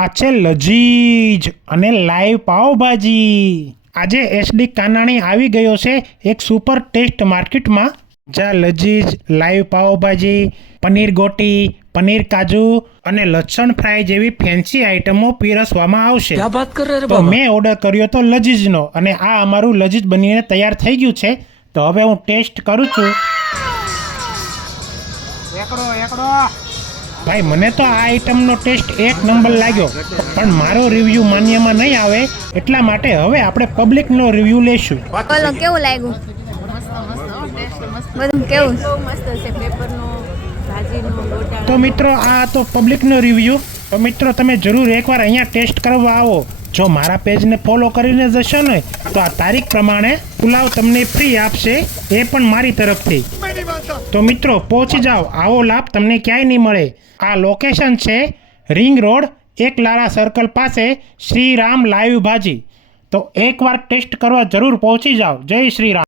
આ છે લજીજ અને લાઈવ પાવભાજી। આજે એસડી કાનાણી આવી ગયો છે એક સુપર ટેસ્ટ માર્કેટમાં, જ્યાં લજીજ, લાઈવ પાવભાજી, પનીર ગોટી, પનીર કાજુ અને લસણ ફ્રાય જેવી ફેન્સી આઈટમો પીરસવામાં આવશે। क्या बात कर रहे हैं रे તો बाबा? મેં ઓર્ડર કર્યો તો લજીજનો, અને આ અમારું લજીજ બનીને તૈયાર થઈ ગયું છે। તો હવે હું ટેસ્ટ કરું છું। ભાઈ, મને તો આ આઈટમનો ટેસ્ટ એક નંબર લાગ્યો, પણ મારો રિવ્યૂ માન્યમાં નહીં આવે, એટલા માટે હવે આપણે પબ્લિકનો રિવ્યૂ લેશું। બોલો કેવું લાગ્યું? બધું કેવું? તો મિત્રો, આ તો પબ્લિકનો રિવ્યૂ। તો મિત્રો, તમે જરૂર એકવાર અહીંયા ટેસ્ટ કરવા આવો। જો મારા પેજને ફોલો કરીને જશો ને, તો આ તારીખ પ્રમાણે પુલાવ તમને ફ્રી આપશે, એ પણ મારી તરફથી। તો મિત્રો, પહોંચી જાઓ, આવો લાભ તમને ક્યાંય નહીં મળે। આ લોકેશન છે રિંગ રોડ, એકલારા સર્કલ પાસે, શ્રીરામ લાઈવ ભાજી। તો એકવાર ટેસ્ટ કરવા જરૂર પહોંચી જાઓ। જય શ્રી રામ।